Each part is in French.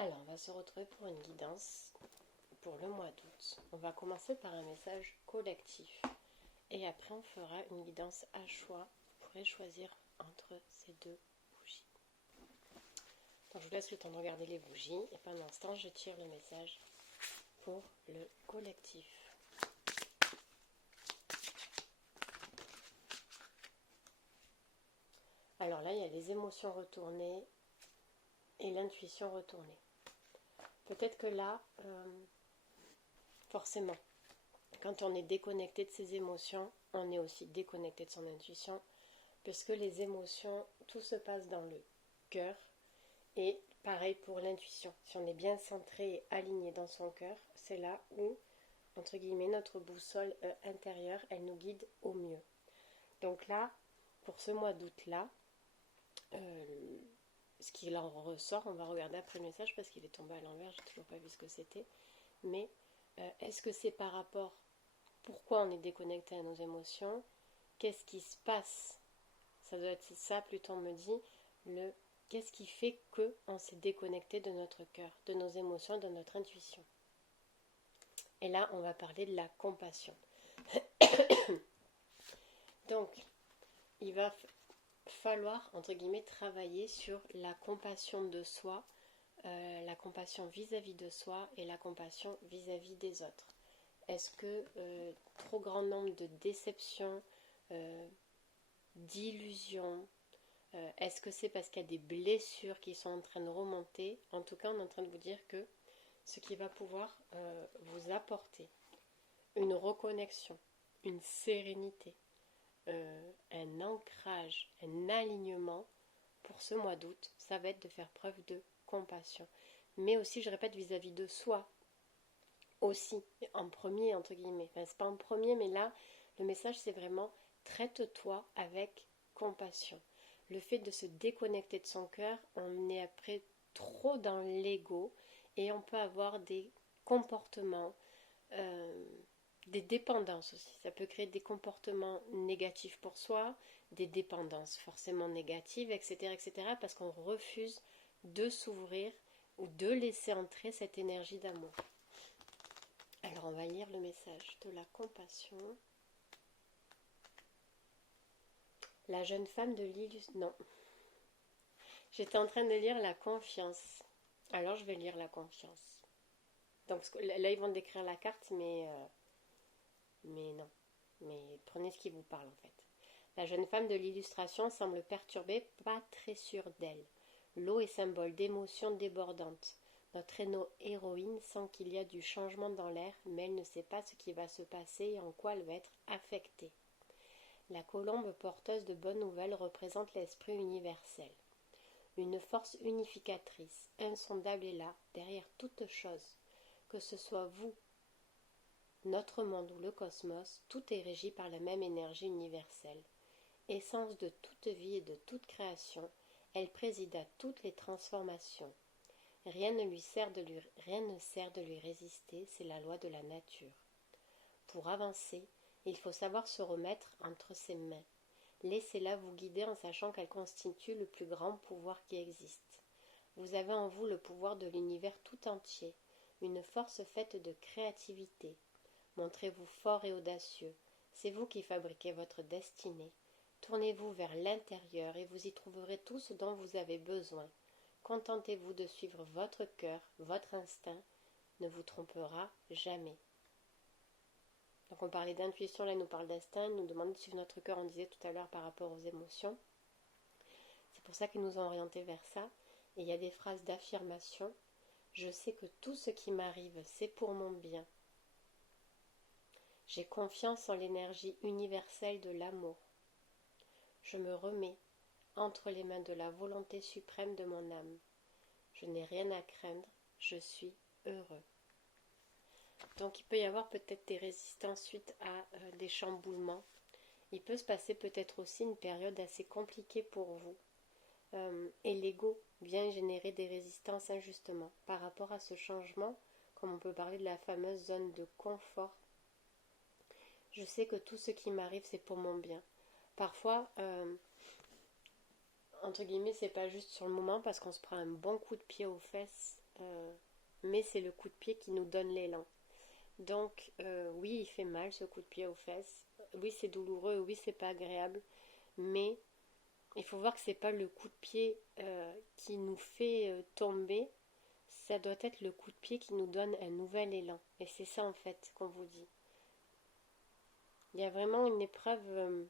Alors, on va se retrouver pour une guidance pour le mois d'août. On va commencer par un message collectif et après on fera une guidance à choix. Vous pourrez choisir entre ces deux bougies. Donc, je vous laisse le temps de regarder les bougies et pendant ce temps, je tire le message pour le collectif. Alors là, il y a les émotions retournées et l'intuition retournée. Peut-être que là, forcément, quand on est déconnecté de ses émotions, on est aussi déconnecté de son intuition, puisque les émotions, tout se passe dans le cœur, et pareil pour l'intuition. Si on est bien centré et aligné dans son cœur, c'est là où, entre guillemets, notre boussole intérieure, elle nous guide au mieux. Donc là, pour ce mois d'août-là, ce qui en ressort, on va regarder après le message parce qu'il est tombé à l'envers, j'ai toujours pas vu ce que c'était, mais est-ce que c'est par rapport pourquoi on est déconnecté à nos émotions, qu'est-ce qui se passe, ça doit être ça plutôt, on me dit, qu'est-ce qui fait qu'on s'est déconnecté de notre cœur, de nos émotions, de notre intuition. Et là, on va parler de la compassion. Donc, il va falloir, entre guillemets, travailler sur la compassion de soi, la compassion vis-à-vis de soi et la compassion vis-à-vis des autres. Est-ce que trop grand nombre de déceptions, d'illusions, est-ce que c'est parce qu'il y a des blessures qui sont en train de remonter? En tout cas, on est en train de vous dire que ce qui va pouvoir vous apporter une reconnexion, une sérénité, un ancrage, un alignement pour ce mois d'août, ça va être de faire preuve de compassion. Mais aussi, je répète, vis-à-vis de soi, aussi, en premier, entre guillemets. Enfin, c'est pas en premier, mais là, le message, c'est vraiment traite-toi avec compassion. Le fait de se déconnecter de son cœur, on est après trop dans l'ego et on peut avoir des comportements, des dépendances aussi. Ça peut créer des comportements négatifs pour soi, des dépendances forcément négatives, etc., etc., parce qu'on refuse de s'ouvrir ou de laisser entrer cette énergie d'amour. Alors on va lire le message de la compassion. La jeune femme de l'illustration. Non. J'étais en train de lire la confiance. Alors je vais lire la confiance. Donc là ils vont décrire la carte, mais non. Mais prenez ce qui vous parle en fait. La jeune femme de l'illustration semble perturbée, pas très sûre d'elle. L'eau est symbole d'émotions débordantes. Notre héroïne sent qu'il y a du changement dans l'air, mais elle ne sait pas ce qui va se passer et en quoi elle va être affectée. La colombe porteuse de bonnes nouvelles représente l'esprit universel. Une force unificatrice, insondable est là, derrière toute chose. Que ce soit vous, notre monde ou le cosmos, tout est régi par la même énergie universelle. Essence de toute vie et de toute création, elle préside à toutes les transformations. Rien ne sert de lui résister, c'est la loi de la nature. Pour avancer, il faut savoir se remettre entre ses mains. Laissez-la vous guider en sachant qu'elle constitue le plus grand pouvoir qui existe. Vous avez en vous le pouvoir de l'univers tout entier, une force faite de créativité. Montrez-vous fort et audacieux, c'est vous qui fabriquez votre destinée. Tournez-vous vers l'intérieur et vous y trouverez tout ce dont vous avez besoin. Contentez-vous de suivre votre cœur, votre instinct ne vous trompera jamais. Donc on parlait d'intuition, là il nous parle d'instinct, il nous demande de suivre notre cœur, on disait tout à l'heure par rapport aux émotions. C'est pour ça qu'ils nous ont orientés vers ça. Et il y a des phrases d'affirmation. Je sais que tout ce qui m'arrive, c'est pour mon bien. J'ai confiance en l'énergie universelle de l'amour. Je me remets entre les mains de la volonté suprême de mon âme. Je n'ai rien à craindre, je suis heureux. Donc il peut y avoir peut-être des résistances suite à des chamboulements. Il peut se passer peut-être aussi une période assez compliquée pour vous. Et l'ego vient générer des résistances injustement par rapport à ce changement, comme on peut parler de la fameuse zone de confort. Je sais que tout ce qui m'arrive, c'est pour mon bien. Parfois, entre guillemets, c'est pas juste sur le moment parce qu'on se prend un bon coup de pied aux fesses mais c'est le coup de pied qui nous donne l'élan. Donc oui, il fait mal ce coup de pied aux fesses, oui c'est douloureux, oui c'est pas agréable, mais il faut voir que c'est pas le coup de pied qui nous fait tomber, ça doit être le coup de pied qui nous donne un nouvel élan. Et c'est ça en fait qu'on vous dit. Il y a vraiment une épreuve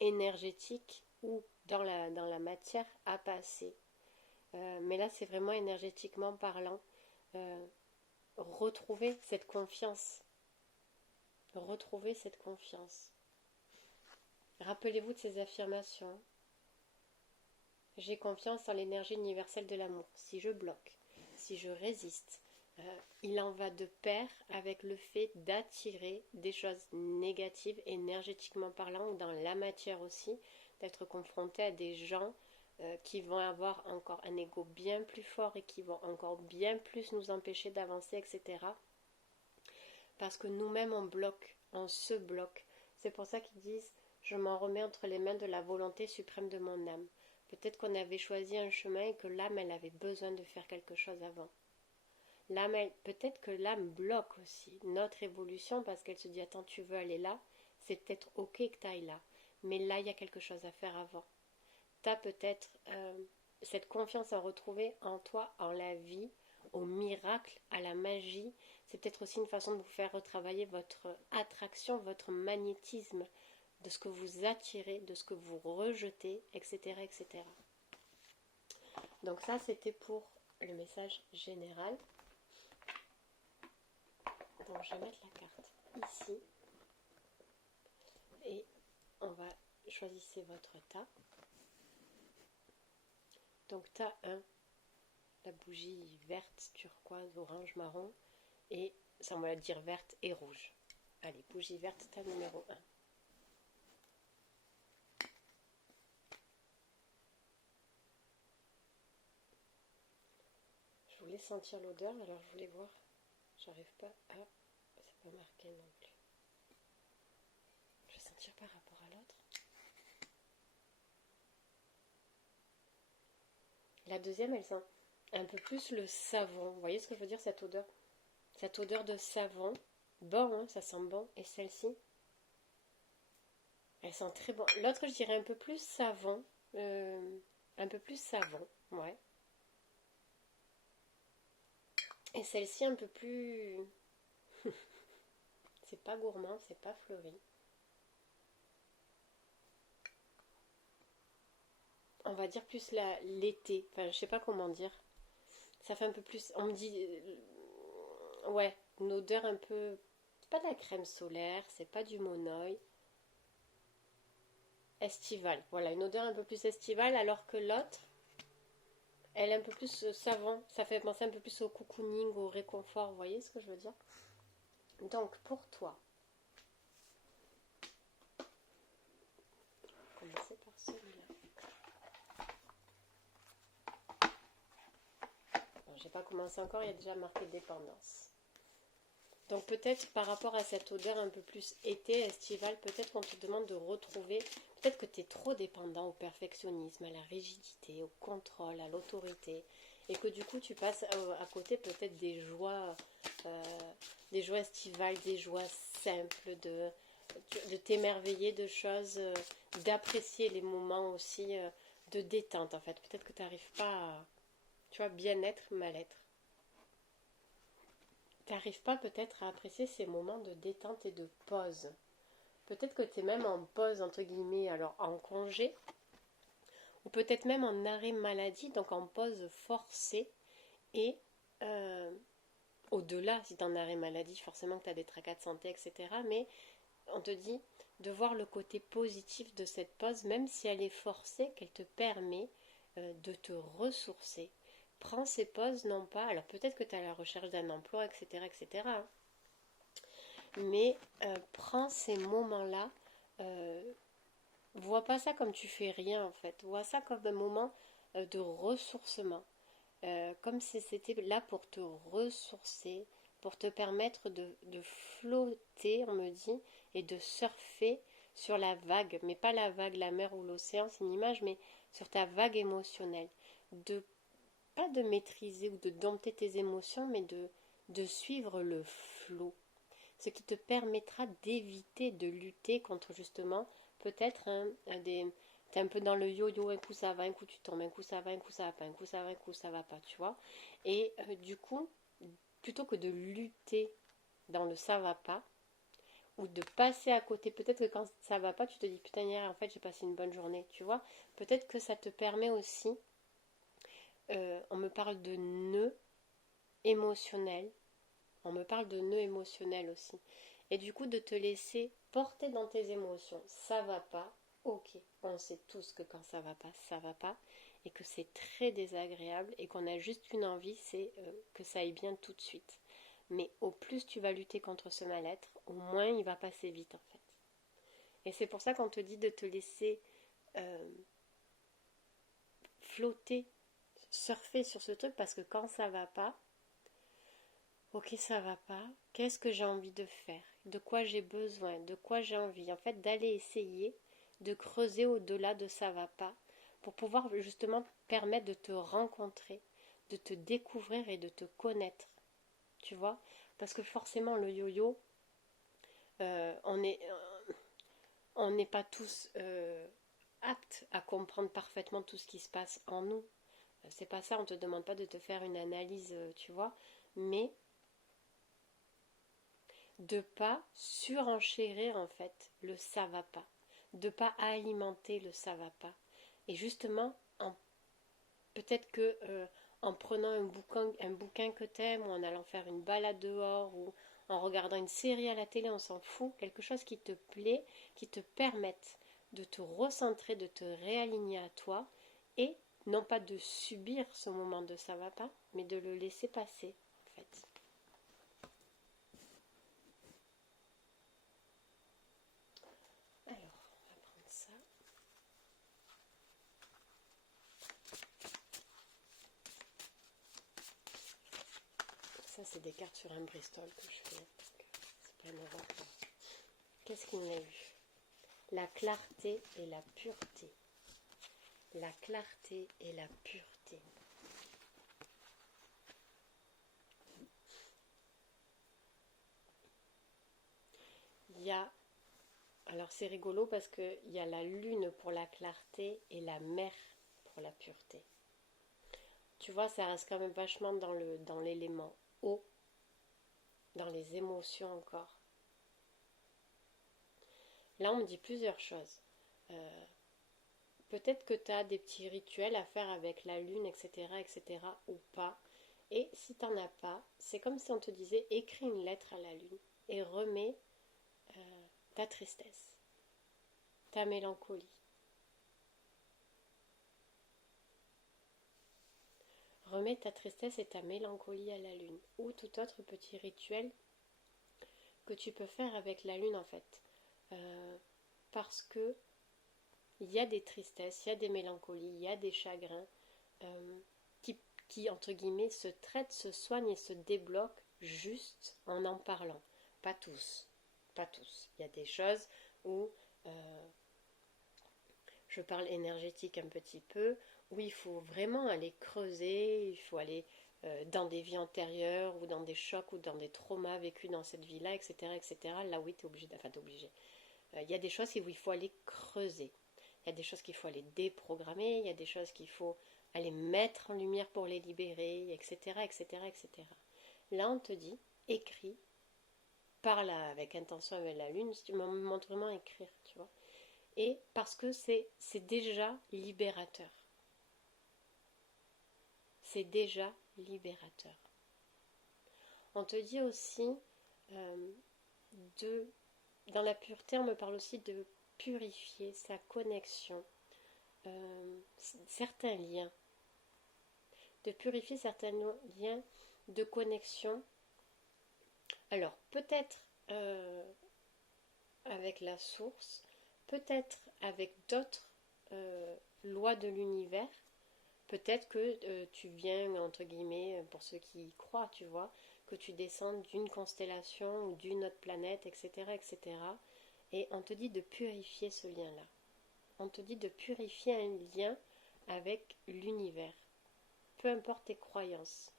énergétique ou dans la matière à passer. Mais là, c'est vraiment énergétiquement parlant. Euh, retrouver cette confiance. Retrouver cette confiance. Rappelez-vous de ces affirmations. J'ai confiance en l'énergie universelle de l'amour. Si je bloque, si je résiste, il en va de pair avec le fait d'attirer des choses négatives énergétiquement parlant ou dans la matière aussi, d'être confronté à des gens qui vont avoir encore un ego bien plus fort et qui vont encore bien plus nous empêcher d'avancer, etc. Parce que nous-mêmes on bloque, on se bloque. C'est pour ça qu'ils disent je m'en remets entre les mains de la volonté suprême de mon âme. Peut-être qu'on avait choisi un chemin et que l'âme elle avait besoin de faire quelque chose avant. L'âme, peut-être que l'âme bloque aussi notre évolution parce qu'elle se dit attends tu veux aller là, c'est peut-être ok que tu ailles là, mais là il y a quelque chose à faire avant. Tu as peut-être cette confiance à retrouver en toi, en la vie, au miracle, à la magie. C'est peut-être aussi une façon de vous faire retravailler votre attraction, votre magnétisme, de ce que vous attirez, de ce que vous rejetez, etc. etc. Donc ça c'était pour le message général. Donc je vais mettre la carte ici et on va choisir votre tas. Donc tas 1, la bougie verte, turquoise, orange, marron et ça on va dire verte et rouge. Allez, bougie verte, tas numéro 1. Je voulais sentir l'odeur, alors je voulais voir. J'arrive pas à... C'est pas marqué non plus. Je vais sentir par rapport à l'autre. La deuxième, elle sent un peu plus le savon. Vous voyez ce que je veux dire, cette odeur? Cette odeur de savon. Bon, hein, ça sent bon. Et celle-ci, elle sent très bon. L'autre, je dirais un peu plus savon. Un peu plus savon, ouais. Et celle-ci, un peu plus... c'est pas gourmand, c'est pas fleuri. On va dire plus l'été. Enfin, je sais pas comment dire. Ça fait un peu plus... On me dit... ouais, une odeur un peu... C'est pas de la crème solaire, c'est pas du monoï. Estivale. Voilà, une odeur un peu plus estivale, alors que l'autre, elle est un peu plus savon. Ça fait penser un peu plus au cocooning, au réconfort. Vous voyez ce que je veux dire? Donc, pour toi, on va commencer par celui-là. Bon, j'ai pas commencé encore, il y a déjà marqué dépendance. Donc peut-être par rapport à cette odeur un peu plus été, estivale, peut-être qu'on te demande de retrouver, peut-être que tu es trop dépendant au perfectionnisme, à la rigidité, au contrôle, à l'autorité, et que du coup tu passes à côté peut-être des joies estivales, des joies simples, de t'émerveiller de choses, d'apprécier les moments aussi de détente en fait. Peut-être que tu n'arrives pas à, tu vois, bien-être, mal-être. T'arrives pas peut-être à apprécier ces moments de détente et de pause. Peut-être que tu es même en pause, entre guillemets, alors en congé, ou peut-être même en arrêt maladie, donc en pause forcée, et au-delà, si tu es en arrêt maladie, forcément que tu as des tracas de santé, etc. Mais on te dit de voir le côté positif de cette pause, même si elle est forcée, qu'elle te permet de te ressourcer. Prends ces pauses, non pas, alors peut-être que tu es à la recherche d'un emploi, etc., etc. Mais prends ces moments-là, vois pas ça comme tu fais rien en fait, vois ça comme un moment de ressourcement, comme si c'était là pour te ressourcer, pour te permettre de flotter, on me dit, et de surfer sur la vague, mais pas la vague, la mer ou l'océan, c'est une image, mais sur ta vague émotionnelle, de pas de maîtriser ou de dompter tes émotions, mais de suivre le flot. Ce qui te permettra d'éviter de lutter contre justement peut-être t'es un peu dans le yo-yo, un coup ça va, un coup tu tombes, un coup ça va, un coup ça va pas, un coup ça va, un coup ça va pas, tu vois. Et du coup, plutôt que de lutter dans le ça va pas, ou de passer à côté, peut-être que quand ça va pas, tu te dis putain hier en fait j'ai passé une bonne journée, tu vois. Peut-être que ça te permet aussi, on me parle de nœuds émotionnels, on me parle de nœuds émotionnels aussi. Et du coup, de te laisser porter dans tes émotions. Ça va pas, ok. On sait tous que quand ça va pas. Et que c'est très désagréable et qu'on a juste une envie, c'est que ça aille bien tout de suite. Mais au plus tu vas lutter contre ce mal-être, au moins il va passer vite en fait. Et c'est pour ça qu'on te dit de te laisser euh, flotter, surfer sur ce truc parce que quand ça va pas, ok, ça va pas. Qu'est-ce que j'ai envie de faire? De quoi j'ai besoin? De quoi j'ai envie? En fait, d'aller essayer de creuser au-delà de ça va pas pour pouvoir justement permettre de te rencontrer, de te découvrir et de te connaître. Tu vois? Parce que forcément, le yo-yo, euh, on est, on n'est pas tous aptes à comprendre parfaitement tout ce qui se passe en nous. C'est pas ça, on te demande pas de te faire une analyse, tu vois, mais de pas surenchérir en fait le ça va pas, de pas alimenter le ça va pas. Et justement, peut-être que en prenant un bouquin que t'aimes, ou en allant faire une balade dehors, ou en regardant une série à la télé, on s'en fout, quelque chose qui te plaît, qui te permette de te recentrer, de te réaligner à toi, et non pas de subir ce moment de ça va pas, mais de le laisser passer en fait. Alors, on va prendre ça. Ça, c'est des cartes sur un Bristol que je fais. C'est bien avant. Qu'est-ce qu'il y a eu? La clarté et la pureté. La clarté et la pureté. Il y a... Alors c'est rigolo parce qu'il y a la lune pour la clarté et la mer pour la pureté. Tu vois, ça reste quand même vachement dans l'élément eau, dans les émotions encore. Là, on me dit plusieurs choses. Euh, Peut-être que tu as des petits rituels à faire avec la lune, etc., etc., ou pas. Et si tu n'en as pas, c'est comme si on te disait écris une lettre à la lune et remets ta tristesse, ta mélancolie. Remets ta tristesse et ta mélancolie à la lune, ou tout autre petit rituel que tu peux faire avec la lune en fait. Parce que il y a des tristesses, il y a des mélancolies, il y a des chagrins euh, qui, entre guillemets, se traitent, se soignent et se débloquent juste en parlant. Pas tous, pas tous. Il y a des choses où je parle énergétique un petit peu, où il faut vraiment aller creuser, il faut aller dans des vies antérieures ou dans des chocs ou dans des traumas vécus dans cette vie-là, etc., etc. Là, oui, t'es obligé, enfin, t'es obligé. Il y a des choses où il faut aller creuser. Il y a des choses qu'il faut aller déprogrammer, il y a des choses qu'il faut aller mettre en lumière pour les libérer, etc., etc., etc. Là, on te dit, écris, parle avec intention avec la lune, si tu me montres vraiment écrire, tu vois. Et parce que c'est déjà libérateur. C'est déjà libérateur. On te dit aussi, euh, de, dans la pureté, on me parle aussi de purifier sa connexion, certains liens, de purifier certains liens de connexion. Alors, peut-être avec la source, peut-être avec d'autres lois de l'univers. Peut-être que tu viens, entre guillemets, pour ceux qui y croient, tu vois, que tu descends d'une constellation ou d'une autre planète, etc., etc. Et on te dit de purifier ce lien-là. On te dit de purifier un lien avec l'univers. peu importe tes croyances.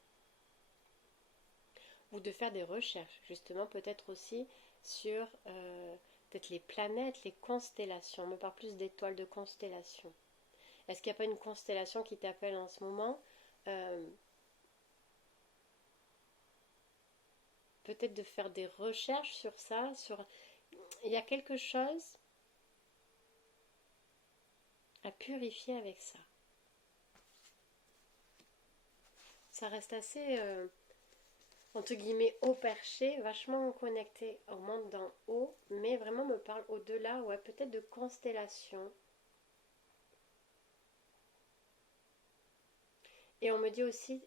Ou de faire des recherches, justement, peut-être aussi sur peut-être les planètes, les constellations. On me parle plus d'étoiles de constellations. Est-ce qu'il n'y a pas une constellation qui t'appelle en ce moment? Peut-être de faire des recherches sur ça, il y a quelque chose à purifier avec ça. Ça reste assez, entre guillemets, haut perché, vachement connecté au monde d'en haut, mais vraiment me parle au-delà, ouais, peut-être de constellation. Et on me dit aussi,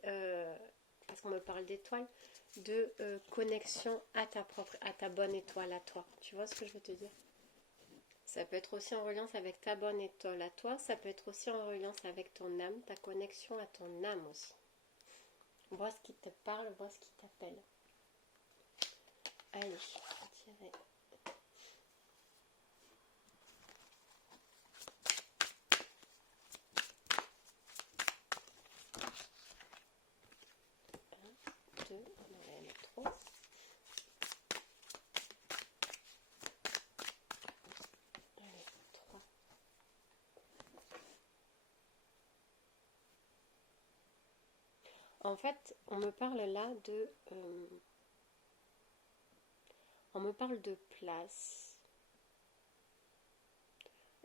parce qu'on me parle d'étoiles, de connexion à ta propre, à ta bonne étoile à toi. Tu vois ce que je veux te dire? Ça peut être aussi en reliance avec ta bonne étoile à toi, ça peut être aussi en reliance avec ton âme, ta connexion à ton âme aussi. Vois ce qui te parle, vois ce qui t'appelle. Allez, je vais tirer. Un, deux, on va en mettre trois. Allez, trois. En fait, on me parle là de... on me parle de place.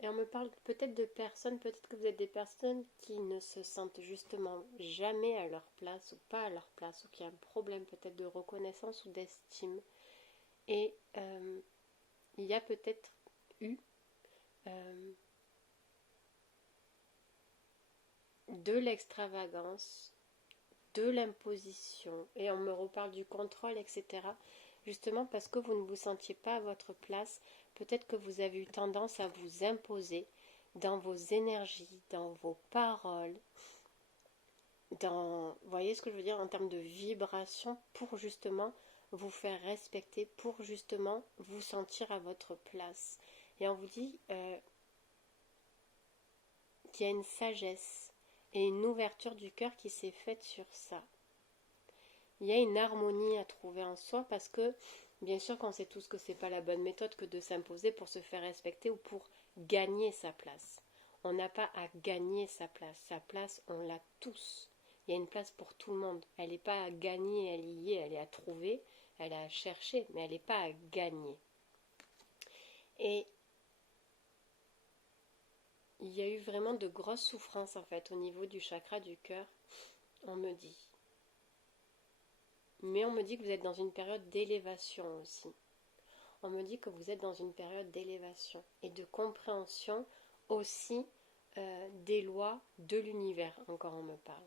Et on me parle peut-être de personnes, peut-être que vous êtes des personnes qui ne se sentent justement jamais à leur place ou pas à leur place, ou qui ont un problème peut-être de reconnaissance ou d'estime. Et il y a peut-être eu de l'extravagance, de l'imposition, et on me reparle du contrôle, etc. Justement parce que vous ne vous sentiez pas à votre place, peut-être que vous avez eu tendance à vous imposer dans vos énergies, dans vos paroles, vous voyez ce que je veux dire en termes de vibration, pour justement vous faire respecter, pour justement vous sentir à votre place. Et on vous dit qu'il y a une sagesse et une ouverture du cœur qui s'est faite sur ça. Il y a une harmonie à trouver en soi parce que, bien sûr, qu'on sait tous que c'est pas la bonne méthode que de s'imposer pour se faire respecter ou pour gagner sa place. On n'a pas à gagner sa place. Sa place, on l'a tous. Il y a une place pour tout le monde. Elle n'est pas à gagner, elle y est, elle est à trouver, elle est à chercher, mais elle n'est pas à gagner. Et il y a eu vraiment de grosses souffrances en fait au niveau du chakra du cœur, on me dit. Mais on me dit que vous êtes dans une période d'élévation aussi. On me dit que vous êtes dans une période d'élévation et de compréhension aussi des lois de l'univers, encore on me parle.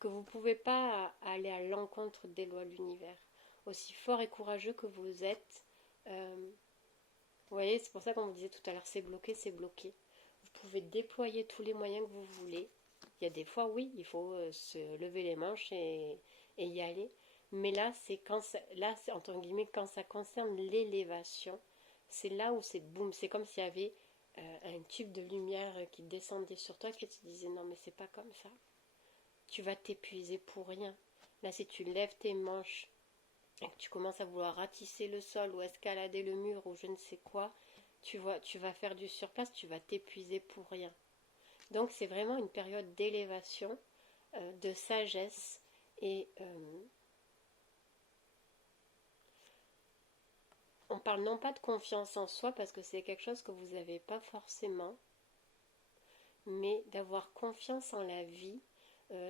Que vous ne pouvez pas aller à l'encontre des lois de l'univers. Aussi fort et courageux que vous êtes, vous voyez, c'est pour ça qu'on vous disait tout à l'heure, c'est bloqué, c'est bloqué. Vous pouvez déployer tous les moyens que vous voulez. Il y a des fois, oui, il faut se lever les manches et y aller. Mais là, c'est entre guillemets, quand ça concerne l'élévation, c'est là où c'est boum. C'est comme s'il y avait un tube de lumière qui descendait sur toi et qui te disait non, mais c'est pas comme ça. Tu vas t'épuiser pour rien. Là, si tu lèves tes manches et que tu commences à vouloir ratisser le sol ou escalader le mur ou je ne sais quoi, tu vas faire du surplace, tu vas t'épuiser pour rien. Donc c'est vraiment une période d'élévation, de sagesse et on parle non pas de confiance en soi parce que c'est quelque chose que vous n'avez pas forcément, mais d'avoir confiance en la vie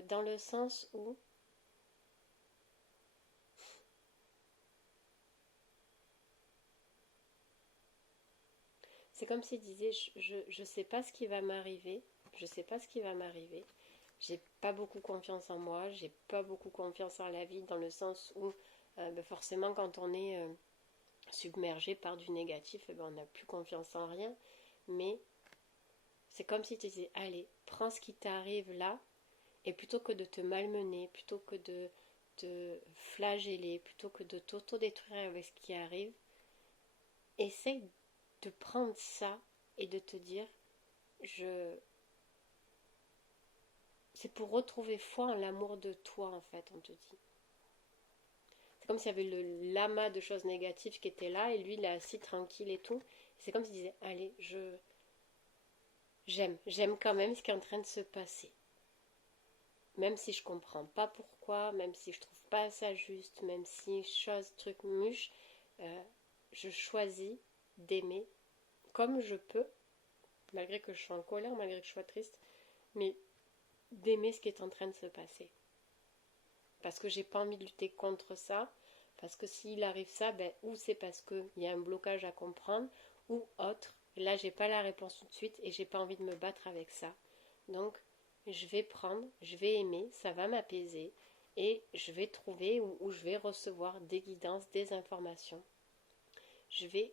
dans le sens où c'est comme s'il disait je sais pas ce qui va m'arriver, je sais pas ce qui va m'arriver. J'ai pas beaucoup confiance en moi, j'ai pas beaucoup confiance en la vie dans le sens où forcément quand on est submergé par du négatif, on n'a plus confiance en rien. Mais c'est comme si tu disais allez, prends ce qui t'arrive là et plutôt que de te malmener, plutôt que de te flageller, plutôt que de t'auto-détruire avec ce qui arrive, essaye de prendre ça et de te dire je c'est pour retrouver foi en l'amour de toi, en fait, on te dit. C'est comme s'il y avait le l'amas de choses négatives qui était là, et lui, il est assis tranquille et tout. C'est comme s'il disait, allez, j'aime quand même ce qui est en train de se passer. Même si je comprends pas pourquoi, même si je trouve pas ça juste, même si chose, truc, muche, euh, je choisis d'aimer comme je peux, malgré que je sois en colère, malgré que je sois triste, mais d'aimer ce qui est en train de se passer. Parce que j'ai pas envie de lutter contre ça, parce que s'il arrive ça, ben, ou c'est parce qu'il y a un blocage à comprendre, ou autre. Là, j'ai pas la réponse tout de suite et j'ai pas envie de me battre avec ça. Donc, je vais prendre, je vais aimer, ça va m'apaiser et je vais trouver ou je vais recevoir des guidances, des informations. Je vais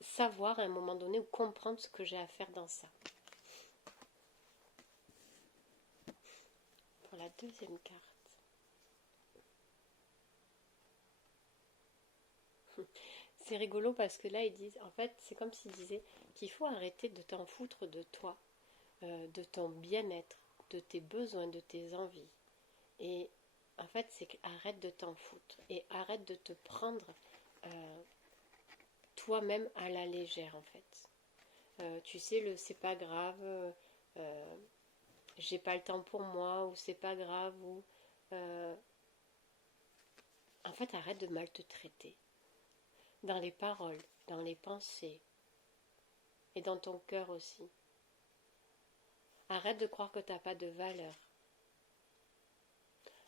savoir à un moment donné ou comprendre ce que j'ai à faire dans ça. Pour la deuxième carte. C'est rigolo parce que là, ils disent, en fait, c'est comme s'ils disaient qu'il faut arrêter de t'en foutre de toi, de ton bien-être, de tes besoins, de tes envies. Et en fait, c'est qu'arrête de t'en foutre et arrête de te prendre toi-même à la légère, en fait. Tu sais, le c'est pas grave, euh, j'ai pas le temps pour moi, ou c'est pas grave, ou. euh, en fait, arrête de mal te traiter. Dans les paroles, dans les pensées, et dans ton cœur aussi. Arrête de croire que t'as pas de valeur.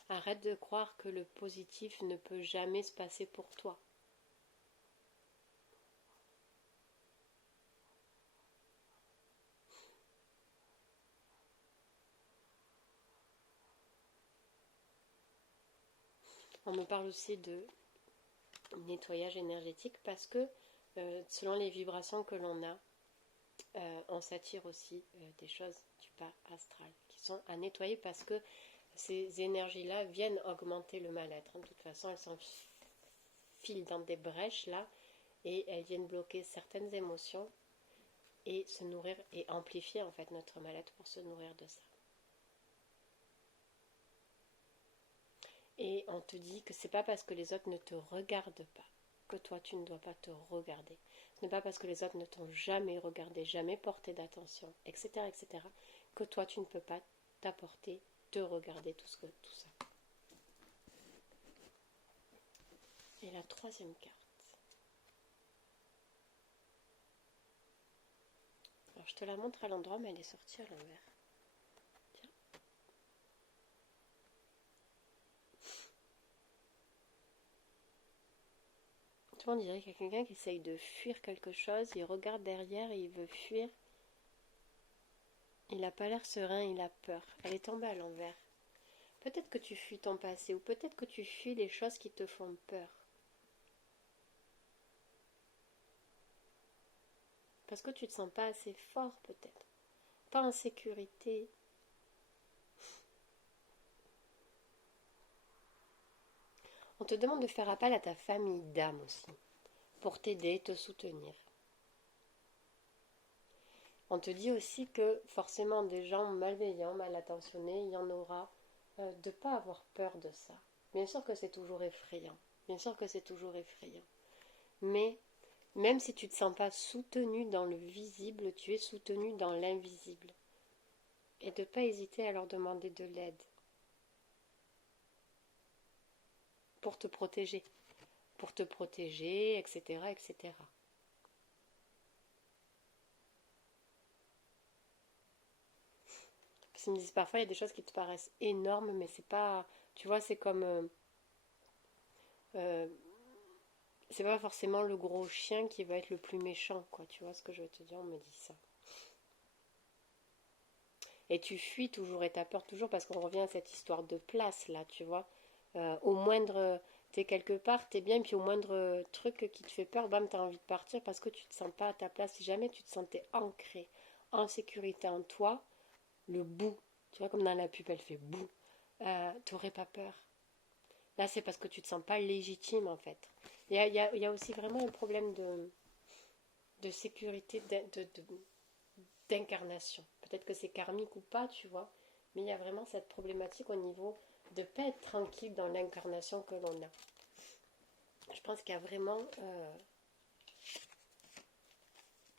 Arrête de croire que le positif ne peut jamais se passer pour toi. On me parle aussi de nettoyage énergétique parce que selon les vibrations que l'on a, on s'attire aussi des choses du bas astral qui sont à nettoyer parce que ces énergies-là viennent augmenter le mal-être. De toute façon, elles s'enfilent dans des brèches là et elles viennent bloquer certaines émotions et se nourrir et amplifier en fait notre mal-être pour se nourrir de ça. Et on te dit que c'est pas parce que les autres ne te regardent pas que toi tu ne dois pas te regarder. Ce n'est pas parce que les autres ne t'ont jamais regardé, jamais porté d'attention, etc., etc., que toi tu ne peux pas t'apporter, te regarder, tout ça. Et la troisième carte. Alors je te la montre à l'endroit, mais elle est sortie à l'envers. Tiens. Tu vois, on dirait qu'il y a quelqu'un qui essaye de fuir quelque chose, il regarde derrière et il veut fuir. Il n'a pas l'air serein, il a peur. Elle est tombée à l'envers. Peut-être que tu fuis ton passé ou peut-être que tu fuis les choses qui te font peur. Parce que tu ne te sens pas assez fort peut-être. Pas en sécurité. On te demande de faire appel à ta famille d'âme aussi. Pour t'aider, te soutenir. On te dit aussi que forcément des gens malveillants, mal intentionnés, il y en aura. De ne pas avoir peur de ça. Bien sûr que c'est toujours effrayant. Bien sûr que c'est toujours effrayant. Mais même si tu ne te sens pas soutenu dans le visible, tu es soutenu dans l'invisible. Et de ne pas hésiter à leur demander de l'aide. Pour te protéger. Pour te protéger, etc., etc. Parce qu'ils me disent parfois, il y a des choses qui te paraissent énormes, mais c'est pas... Tu vois, c'est comme... euh, c'est pas forcément le gros chien qui va être le plus méchant, quoi. Tu vois ce que je veux te dire? On me dit ça. Et tu fuis toujours et t'as peur toujours parce qu'on revient à cette histoire de place, là, tu vois. Au moindre... T'es quelque part, t'es bien, puis au moindre truc qui te fait peur, bam, t'as envie de partir parce que tu te sens pas à ta place. Si jamais tu te sentais ancré, en sécurité en toi, le bout, tu vois, comme dans la pub, elle fait bout, t'aurais pas peur. Là, c'est parce que tu te sens pas légitime, en fait. Il y a aussi vraiment un problème de sécurité, d'incarnation. Peut-être que c'est karmique ou pas, tu vois. Mais il y a vraiment cette problématique au niveau de ne pas être tranquille dans l'incarnation que l'on a. Je pense qu'il y a vraiment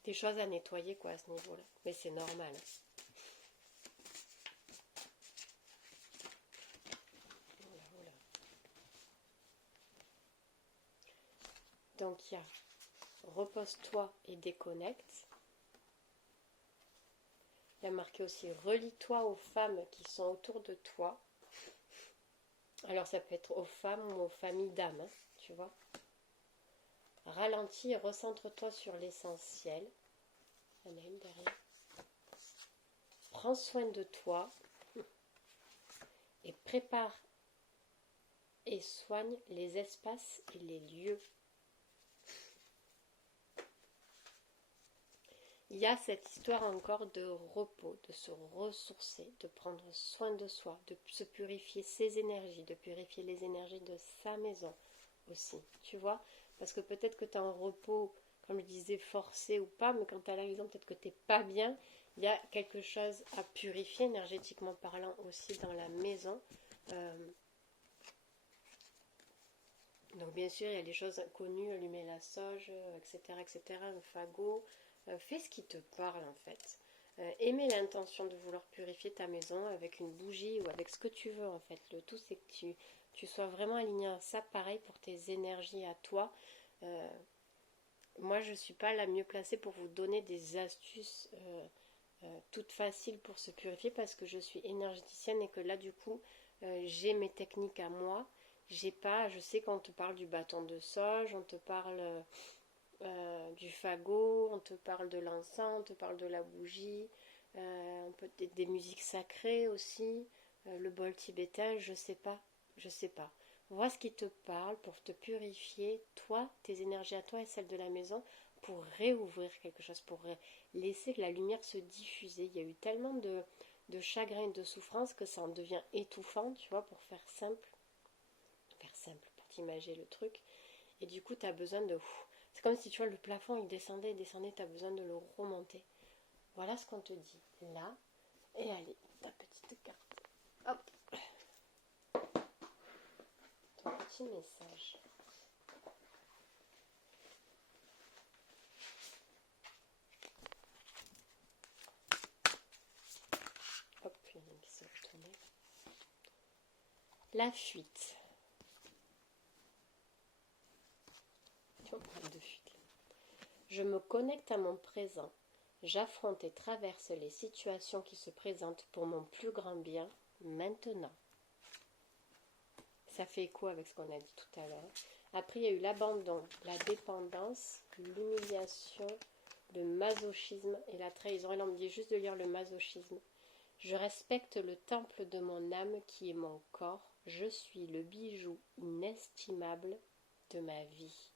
des choses à nettoyer quoi, à ce niveau-là. Mais c'est normal. Voilà, voilà. Donc il y a repose-toi et déconnecte. Il y a marqué aussi relie-toi aux femmes qui sont autour de toi. Alors ça peut être aux femmes ou aux familles d'âmes, hein, tu vois. Ralentis et recentre-toi sur l'essentiel. Il y en a une derrière. Prends soin de toi et prépare et soigne les espaces et les lieux. Il y a cette histoire encore de repos, de se ressourcer, de prendre soin de soi, de se purifier ses énergies, de purifier les énergies de sa maison aussi, tu vois. Parce que peut-être que tu es en repos, comme je disais, forcé ou pas, mais quand tu es à la maison, peut-être que tu n'es pas bien. Il y a quelque chose à purifier énergétiquement parlant aussi dans la maison. Donc bien sûr, il y a les choses connues, allumer la sauge, etc., etc., un fagot. Fais ce qui te parle en fait. Aimer l'intention de vouloir purifier ta maison avec une bougie ou avec ce que tu veux en fait. Le tout c'est que tu sois vraiment aligné à ça. Pareil pour tes énergies à toi. Moi je ne suis pas la mieux placée pour vous donner des astuces toutes faciles pour se purifier parce que je suis énergéticienne et que là du coup j'ai mes techniques à moi. J'ai pas, je sais qu'on te parle du bâton de sauge, on te parle du fagot, on te parle de l'encens, on te parle de la bougie, on peut des musiques sacrées aussi, le bol tibétain, je sais pas, je sais pas. Vois ce qui te parle pour te purifier, toi, tes énergies à toi et celles de la maison, pour réouvrir quelque chose, pour laisser la lumière se diffuser. Il y a eu tellement de chagrin et de souffrance que ça en devient étouffant, tu vois, pour faire simple, pour t'imaginer le truc. Et du coup, tu as besoin de... C'est comme si tu vois le plafond, il descendait, tu as besoin de le remonter. Voilà ce qu'on te dit là. Et allez, ta petite carte. Hop. Ton petit message. Hop, il y en a une qui s'est retournée. La fuite. Tu vois, on parle de fuite. Je me connecte à mon présent. J'affronte et traverse les situations qui se présentent pour mon plus grand bien maintenant. Ça fait écho avec ce qu'on a dit tout à l'heure. Après, il y a eu l'abandon, la dépendance, l'humiliation, le masochisme et la trahison. Et là, on me dit juste de lire le masochisme. Je respecte le temple de mon âme qui est mon corps. Je suis le bijou inestimable de ma vie.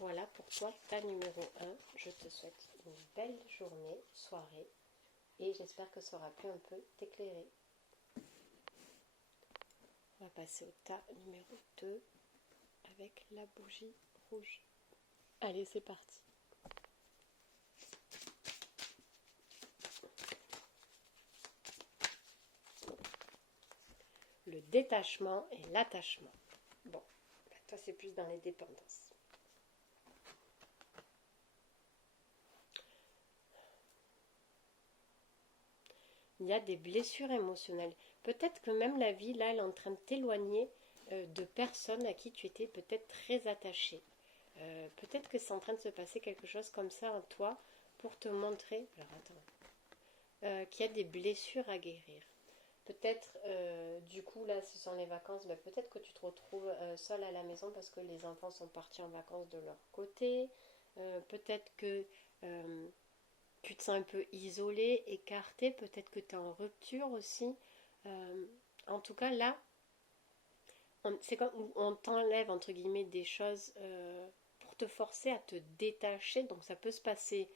Voilà pour toi, ta numéro 1. Je te souhaite une belle journée, soirée. Et j'espère que ça aura pu un peu t'éclairer. On va passer au tas numéro 2 avec la bougie rouge. Allez, c'est parti. Le détachement et l'attachement. Bon, toi c'est plus dans les dépendances. Il y a des blessures émotionnelles. Peut-être que même la vie, là, elle est en train de t'éloigner de personnes à qui tu étais peut-être très attaché. Peut-être que c'est en train de se passer quelque chose comme ça en toi pour te montrer, alors attends, qu'il y a des blessures à guérir. Peut-être, du coup, là, ce sont les vacances, ben, peut-être que tu te retrouves seul à la maison parce que les enfants sont partis en vacances de leur côté. Peut-être que tu te sens un peu isolé, écarté, peut-être que tu es en rupture aussi. En tout cas, là, c'est comme on t'enlève, entre guillemets, des choses pour te forcer à te détacher. Donc ça peut se passer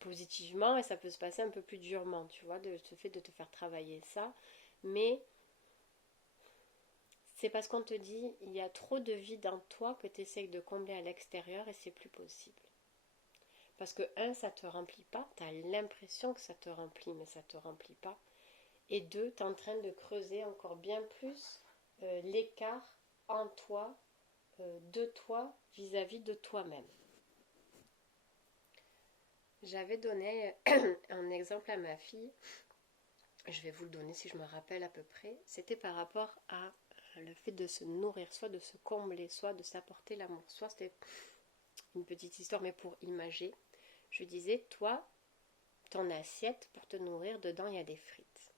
positivement et ça peut se passer un peu plus durement, tu vois, de ce fait de te faire travailler ça. Mais c'est parce qu'on te dit, il y a trop de vide en toi que tu essayes de combler à l'extérieur et c'est plus possible. Parce que un, ça te remplit pas, tu as l'impression que ça te remplit, mais ça te remplit pas. Et deux, tu es en train de creuser encore bien plus l'écart en toi, de toi vis-à-vis de toi-même. J'avais donné un exemple à ma fille, je vais vous le donner si je me rappelle à peu près, c'était par rapport à le fait de se nourrir, soit de se combler, soit de s'apporter l'amour, soit c'était une petite histoire mais pour imager. Je disais, toi, ton assiette pour te nourrir, dedans il y a des frites.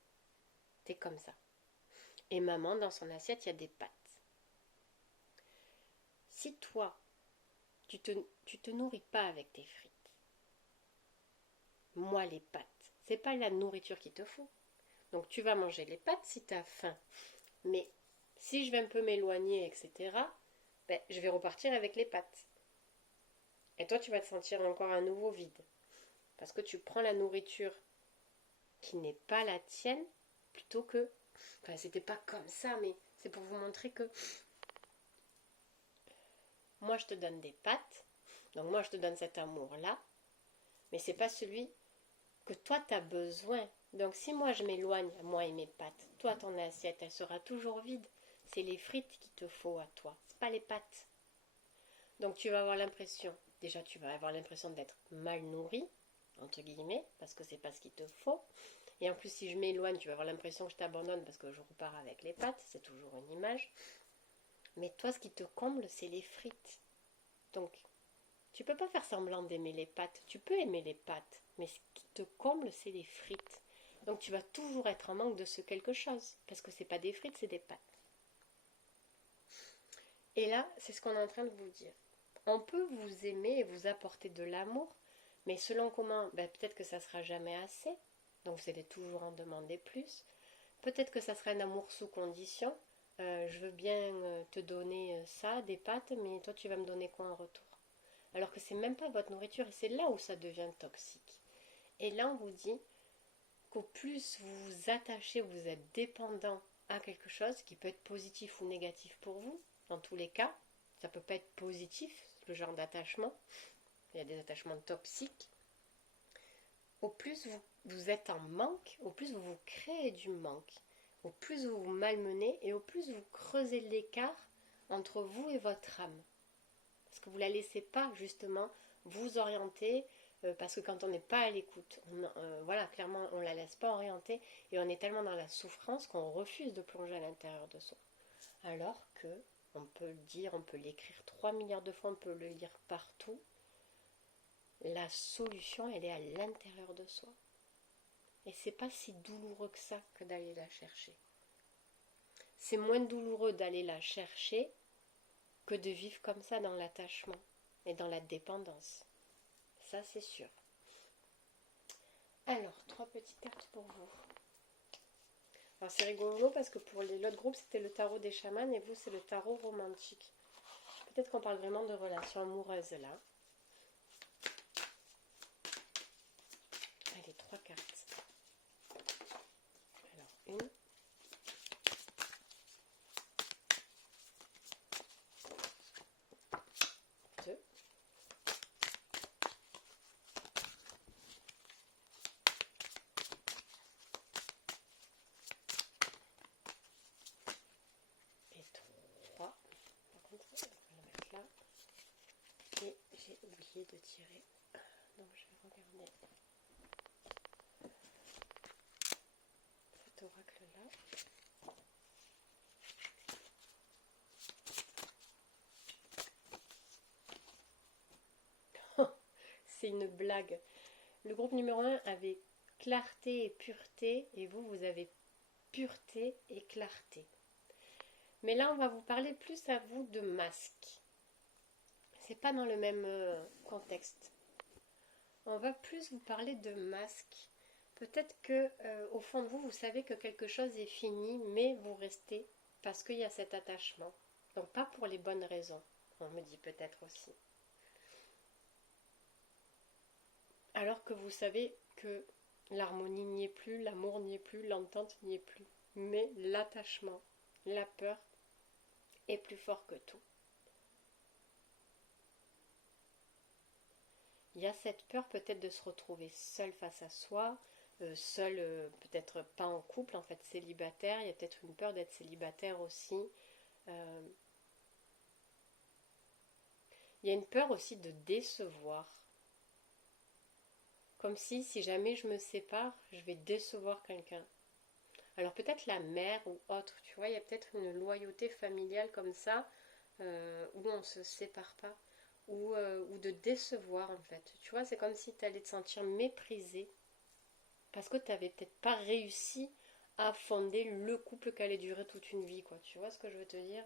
T'es comme ça. Et maman, dans son assiette, il y a des pâtes. Si toi, tu te nourris pas avec tes frites, moi les pâtes, c'est pas la nourriture qu'il te faut. Donc tu vas manger les pâtes si tu as faim. Mais si je vais un peu m'éloigner, etc., ben, je vais repartir avec les pâtes. Et toi, tu vas te sentir encore à nouveau vide. Parce que tu prends la nourriture qui n'est pas la tienne, plutôt que... Enfin, c'était pas comme ça, mais c'est pour vous montrer que... Moi, je te donne des pâtes. Donc moi, je te donne cet amour-là. Mais c'est pas celui que toi, tu as besoin. Donc si moi, je m'éloigne, moi et mes pâtes, toi, ton assiette, elle sera toujours vide. C'est les frites qu'il te faut à toi. C'est pas les pâtes. Donc tu vas avoir l'impression, déjà tu vas avoir l'impression d'être mal nourri, entre guillemets, parce que c'est pas ce qu'il te faut. Et en plus si je m'éloigne, tu vas avoir l'impression que je t'abandonne parce que je repars avec les pâtes, c'est toujours une image. Mais toi ce qui te comble, c'est les frites. Donc tu peux pas faire semblant d'aimer les pâtes, tu peux aimer les pâtes, mais ce qui te comble, c'est les frites. Donc tu vas toujours être en manque de ce quelque chose, parce que c'est pas des frites, c'est des pâtes. Et là, c'est ce qu'on est en train de vous dire. On peut vous aimer et vous apporter de l'amour, mais selon comment, ben, peut-être que ça sera jamais assez, donc vous allez toujours en demander plus. Peut-être que ça sera un amour sous condition. Je veux bien te donner ça, des pâtes, mais toi tu vas me donner quoi en retour? Alors que c'est même pas votre nourriture et c'est là où ça devient toxique. Et là on vous dit qu'au plus vous vous attachez, vous êtes dépendant à quelque chose qui peut être positif ou négatif pour vous, dans tous les cas, ça peut pas être positif, le genre d'attachement, il y a des attachements toxiques, au plus vous êtes en manque, au plus vous vous créez du manque, au plus vous vous malmenez et au plus vous creusez l'écart entre vous et votre âme. Parce que vous ne la laissez pas justement vous orienter, parce que quand on n'est pas à l'écoute, voilà, clairement on ne la laisse pas orienter et on est tellement dans la souffrance qu'on refuse de plonger à l'intérieur de soi. Alors que, on peut le dire, on peut l'écrire 3 milliards de fois, on peut le lire partout, la solution elle est à l'intérieur de soi. Et c'est pas si douloureux que ça que d'aller la chercher. C'est moins douloureux d'aller la chercher que de vivre comme ça dans l'attachement et dans la dépendance. Ça, c'est sûr. Alors, 3 petites cartes pour vous. Alors, c'est rigolo parce que pour l'autre groupe, c'était le tarot des chamans et vous, c'est le tarot romantique. Peut-être qu'on parle vraiment de relations amoureuses là. Allez, 3 cartes. Alors, une. Deux. Et 3. Par contre, je vais le mettre là. Et j'ai oublié de tirer. Donc, je vais regarder cet oracle-là. C'est une blague. Le groupe numéro 1 avait clarté et pureté, et vous avez pureté et clarté. Mais là, on va vous parler plus à vous de masque. C'est pas dans le même contexte. On va plus vous parler de masque. Peut-être que au fond de vous, vous savez que quelque chose est fini, mais vous restez parce qu'il y a cet attachement. Donc pas pour les bonnes raisons. On me dit peut-être aussi. Alors que vous savez que l'harmonie n'y est plus, l'amour n'y est plus, l'entente n'y est plus. Mais l'attachement, la peur est plus fort que tout. il y a cette peur peut-être de se retrouver seul face à soi, seul, peut-être pas en couple, en fait célibataire. Il y a peut-être une peur d'être célibataire aussi. Euh, il y a une peur aussi de décevoir. Comme si jamais je me sépare, je vais décevoir quelqu'un. Alors peut-être la mère ou autre, tu vois, il y a peut-être une loyauté familiale comme ça, où on ne se sépare pas, ou de décevoir en fait. Tu vois, c'est comme si tu allais te sentir méprisé parce que tu n'avais peut-être pas réussi à fonder le couple qui allait durer toute une vie, quoi. Tu vois ce que je veux te dire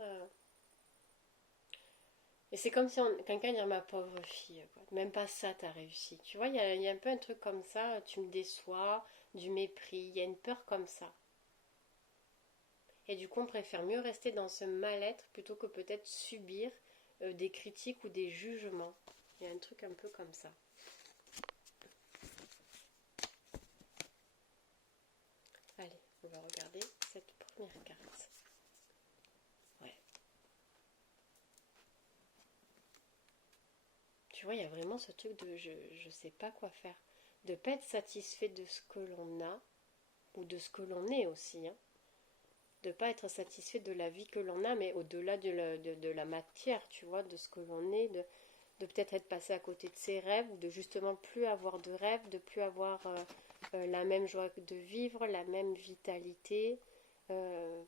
Et c'est comme si quelqu'un disait ma pauvre fille, quoi. Même pas ça t'as réussi. Tu vois, il y a un peu un truc comme ça, tu me déçois, du mépris, il y a une peur comme ça. Et du coup, on préfère mieux rester dans ce mal-être plutôt que peut-être subir des critiques ou des jugements. Il y a un truc un peu comme ça. Allez, on va regarder cette première carte. Ouais. Tu vois, il y a vraiment ce truc de je sais pas quoi faire. De pas être satisfait de ce que l'on a, ou de ce que l'on est aussi, hein. De pas être satisfait de la vie que l'on a, mais au-delà de la matière, tu vois, de ce que l'on est, de peut-être être passé à côté de ses rêves, ou de justement plus avoir de rêves, de plus avoir la même joie de vivre, la même vitalité. Euh,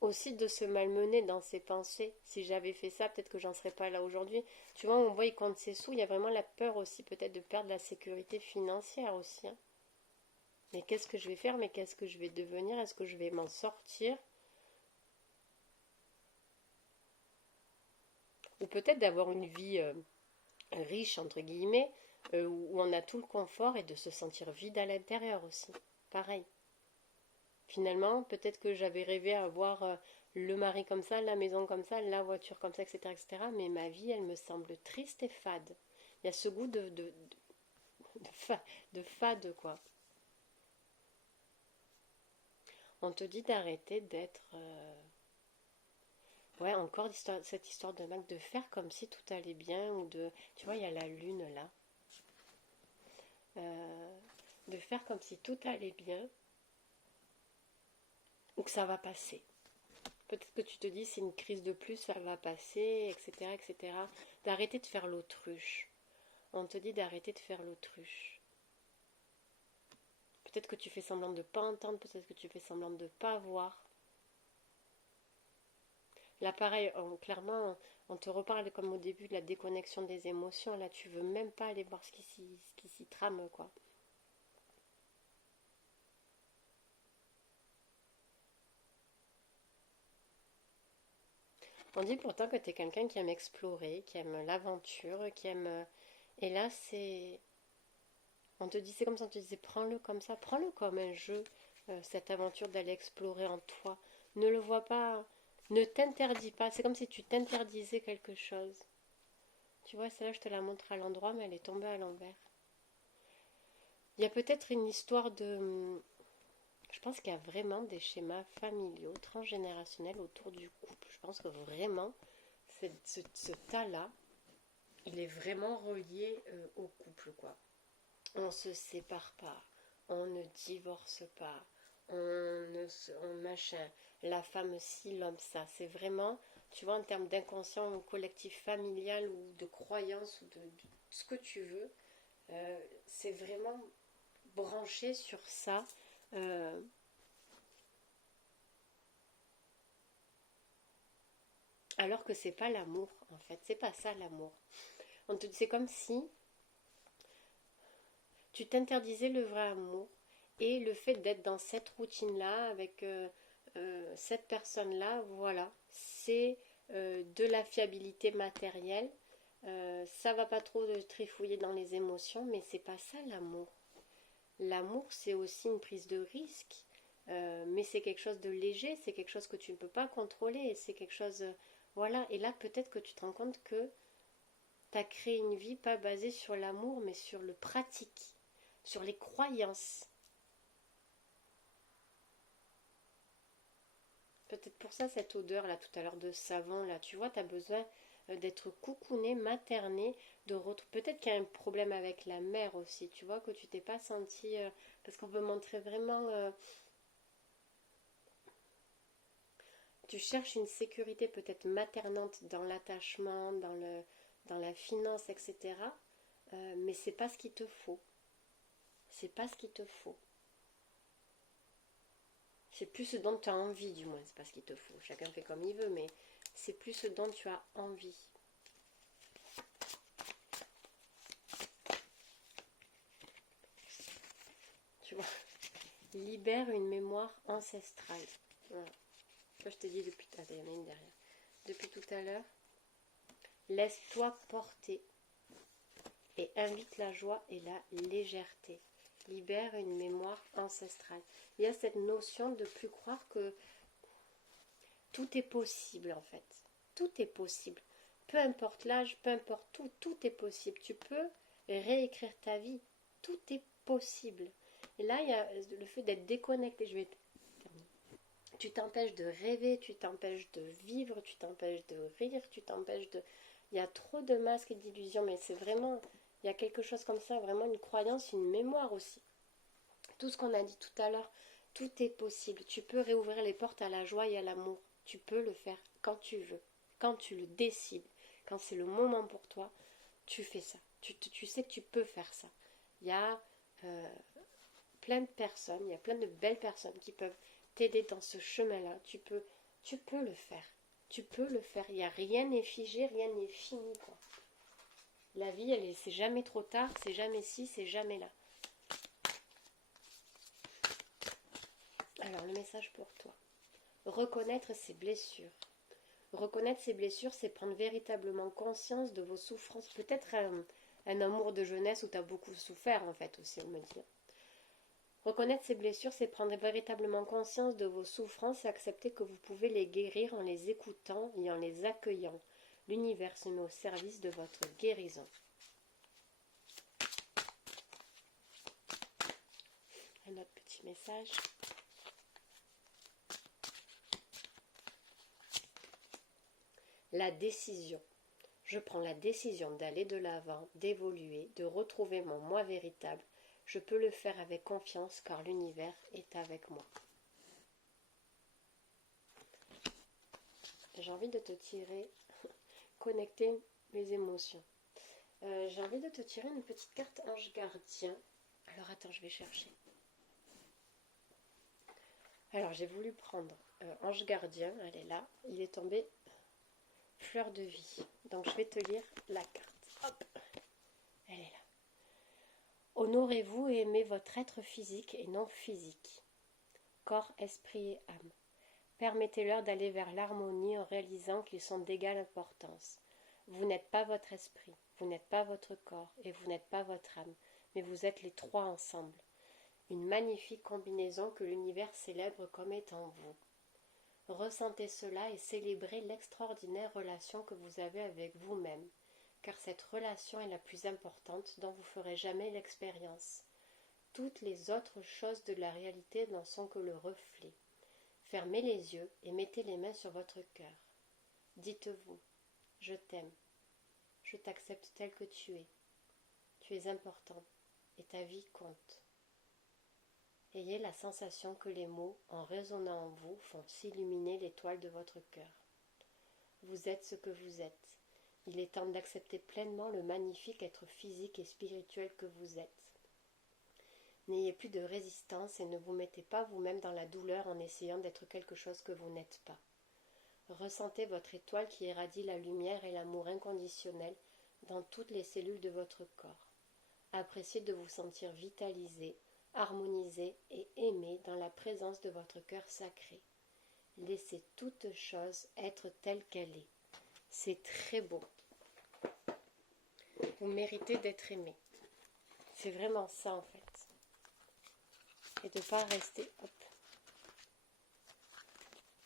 Aussi de se malmener dans ses pensées. Si j'avais fait ça, peut-être que j'en serais pas là aujourd'hui. Tu vois, on voit, il compte ses sous, il y a vraiment la peur aussi peut-être de perdre la sécurité financière aussi, hein. Mais qu'est-ce que je vais faire? Mais qu'est-ce que je vais devenir? Est-ce que je vais m'en sortir? Ou peut-être d'avoir une vie riche, entre guillemets, où on a tout le confort et de se sentir vide à l'intérieur aussi. Pareil. Finalement, peut-être que j'avais rêvé à avoir le mari comme ça, la maison comme ça, la voiture comme ça, etc., etc. Mais ma vie, elle me semble triste et fade. Il y a ce goût de fade, quoi. On te dit d'arrêter d'être... Ouais, encore cette histoire de Mac, de faire comme si tout allait bien, ou de... Tu vois, il y a la lune là. Euh, de faire comme si tout allait bien, ou que ça va passer. Peut-être que tu te dis c'est une crise de plus, ça va passer, etc., etc. D'arrêter de faire l'autruche. On te dit d'arrêter de faire l'autruche. Peut-être que tu fais semblant de ne pas entendre, peut-être que tu fais semblant de ne pas voir. Là, pareil, clairement, on te reparle comme au début de la déconnexion des émotions. Là, tu veux même pas aller voir ce qui s'y trame, quoi. On dit pourtant que tu es quelqu'un qui aime explorer, qui aime l'aventure, qui aime... Et là, c'est... On te dit, c'est comme ça, on te disait, prends-le comme ça, prends-le comme un jeu, cette aventure d'aller explorer en toi. Ne le vois pas, ne t'interdis pas. C'est comme si tu t'interdisais quelque chose. Tu vois, celle-là, je te la montre à l'endroit, mais elle est tombée à l'envers. Il y a peut-être une histoire de... Je pense qu'il y a vraiment des schémas familiaux, transgénérationnels autour du couple. Je pense que vraiment, ce tas-là, il est vraiment relié au couple, quoi. On se sépare pas, on ne divorce pas, on machin, la femme ci, l'homme ça. C'est vraiment, tu vois, en termes d'inconscient collectif familial ou de croyance ou de ce que tu veux, c'est vraiment branché sur ça. euh, alors que c'est pas l'amour, en fait, c'est pas ça l'amour. C'est comme si tu t'interdisais le vrai amour et le fait d'être dans cette routine-là avec cette personne-là, voilà, c'est de la fiabilité matérielle. Ça va pas trop de trifouiller dans les émotions, mais c'est pas ça l'amour. L'amour, c'est aussi une prise de risque, mais c'est quelque chose de léger, c'est quelque chose que tu ne peux pas contrôler, c'est quelque chose, voilà. Et là, peut-être que tu te rends compte que tu as créé une vie pas basée sur l'amour, mais sur le pratique, sur les croyances. Peut-être pour ça cette odeur là tout à l'heure de savon là, tu vois, tu as besoin d'être coucouné, materné, peut-être qu'il y a un problème avec la mère aussi, tu vois, que tu t'es pas senti, parce qu'on peut montrer vraiment, tu cherches une sécurité peut-être maternante dans l'attachement, dans la finance, etc. Mais c'est pas ce qu'il te faut. C'est pas ce qu'il te faut. C'est plus ce dont tu as envie, du moins. C'est pas ce qu'il te faut. Chacun fait comme il veut, mais c'est plus ce dont tu as envie. Tu vois, libère une mémoire ancestrale. Voilà. Ça, je t'ai dit depuis... Attends, il y en a une derrière. Depuis tout à l'heure, laisse-toi porter et invite la joie et la légèreté. Libère une mémoire ancestrale. Il y a cette notion de plus croire que tout est possible en fait. Tout est possible. Peu importe l'âge, peu importe tout, tout est possible. Tu peux réécrire ta vie. Tout est possible. Et là, il y a le fait d'être déconnecté. Je vais terminer. Tu t'empêches de rêver, tu t'empêches de vivre, tu t'empêches de rire, tu t'empêches de... Il y a trop de masques et d'illusions, mais c'est vraiment... Il y a quelque chose comme ça, vraiment une croyance, une mémoire aussi. Tout ce qu'on a dit tout à l'heure, tout est possible. Tu peux réouvrir les portes à la joie et à l'amour. Tu peux le faire quand tu veux, quand tu le décides, quand c'est le moment pour toi, tu fais ça. Tu sais que tu peux faire ça. Il y a plein de personnes, il y a plein de belles personnes qui peuvent t'aider dans ce chemin-là. Tu peux le faire. Tu peux le faire. Il n'y a rien n'est figé, rien n'est fini, quoi. La vie, c'est jamais trop tard, c'est jamais ci, c'est jamais là. Alors, le message pour toi. Reconnaître ses blessures. Reconnaître ses blessures, c'est prendre véritablement conscience de vos souffrances. Peut-être un amour de jeunesse où tu as beaucoup souffert, en fait, aussi, on me dit. Reconnaître ses blessures, c'est prendre véritablement conscience de vos souffrances et accepter que vous pouvez les guérir en les écoutant et en les accueillant. L'univers se met au service de votre guérison. Un autre petit message. La décision. Je prends la décision d'aller de l'avant, d'évoluer, de retrouver mon moi véritable. Je peux le faire avec confiance car l'univers est avec moi. J'ai envie de te tirer, connecter mes émotions. J'ai envie de te tirer une petite carte ange gardien. Alors attends, je vais chercher. Alors j'ai voulu prendre ange gardien, elle est là. Il est tombé fleur de vie. Donc je vais te lire la carte. Hop, elle est là. Honorez-vous et aimez votre être physique et non physique. Corps, esprit et âme. Permettez-leur d'aller vers l'harmonie en réalisant qu'ils sont d'égale importance. Vous n'êtes pas votre esprit, vous n'êtes pas votre corps et vous n'êtes pas votre âme, mais vous êtes les trois ensemble. Une magnifique combinaison que l'univers célèbre comme étant vous. Ressentez cela et célébrez l'extraordinaire relation que vous avez avec vous-même, car cette relation est la plus importante dont vous ferez jamais l'expérience. Toutes les autres choses de la réalité n'en sont que le reflet. Fermez les yeux et mettez les mains sur votre cœur. Dites-vous, je t'aime, je t'accepte tel que tu es important et ta vie compte. Ayez la sensation que les mots, en résonnant en vous, font s'illuminer l'étoile de votre cœur. Vous êtes ce que vous êtes. Il est temps d'accepter pleinement le magnifique être physique et spirituel que vous êtes. N'ayez plus de résistance et ne vous mettez pas vous-même dans la douleur en essayant d'être quelque chose que vous n'êtes pas. Ressentez votre étoile qui irradie la lumière et l'amour inconditionnel dans toutes les cellules de votre corps. Appréciez de vous sentir vitalisé, harmonisé et aimé dans la présence de votre cœur sacré. Laissez toute chose être telle qu'elle est. C'est très beau. Vous méritez d'être aimé. C'est vraiment ça en fait. Et de ne pas rester... Hop.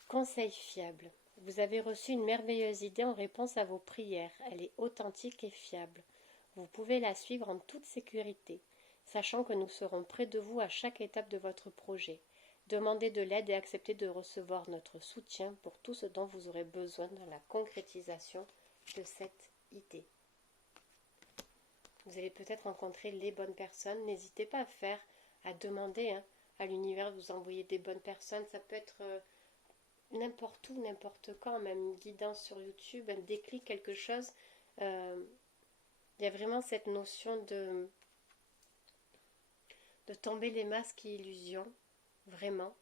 Conseil fiable. Vous avez reçu une merveilleuse idée en réponse à vos prières. Elle est authentique et fiable. Vous pouvez la suivre en toute sécurité, sachant que nous serons près de vous à chaque étape de votre projet. Demandez de l'aide et acceptez de recevoir notre soutien pour tout ce dont vous aurez besoin dans la concrétisation de cette idée. Vous allez peut-être rencontrer les bonnes personnes. N'hésitez pas à demander à l'univers de vous envoyer des bonnes personnes. Ça peut être n'importe où, n'importe quand, même une guidance sur YouTube, un déclic, quelque chose. Il y a vraiment cette notion de tomber les masques et illusions, vraiment.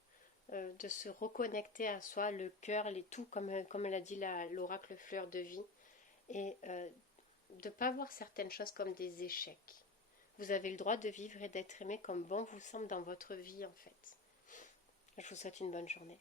De se reconnecter à soi, le cœur, les tout, comme l'a dit l'oracle fleur de vie. Et de ne pas voir certaines choses comme des échecs. Vous avez le droit de vivre et d'être aimé comme bon vous semble dans votre vie en fait. Je vous souhaite une bonne journée.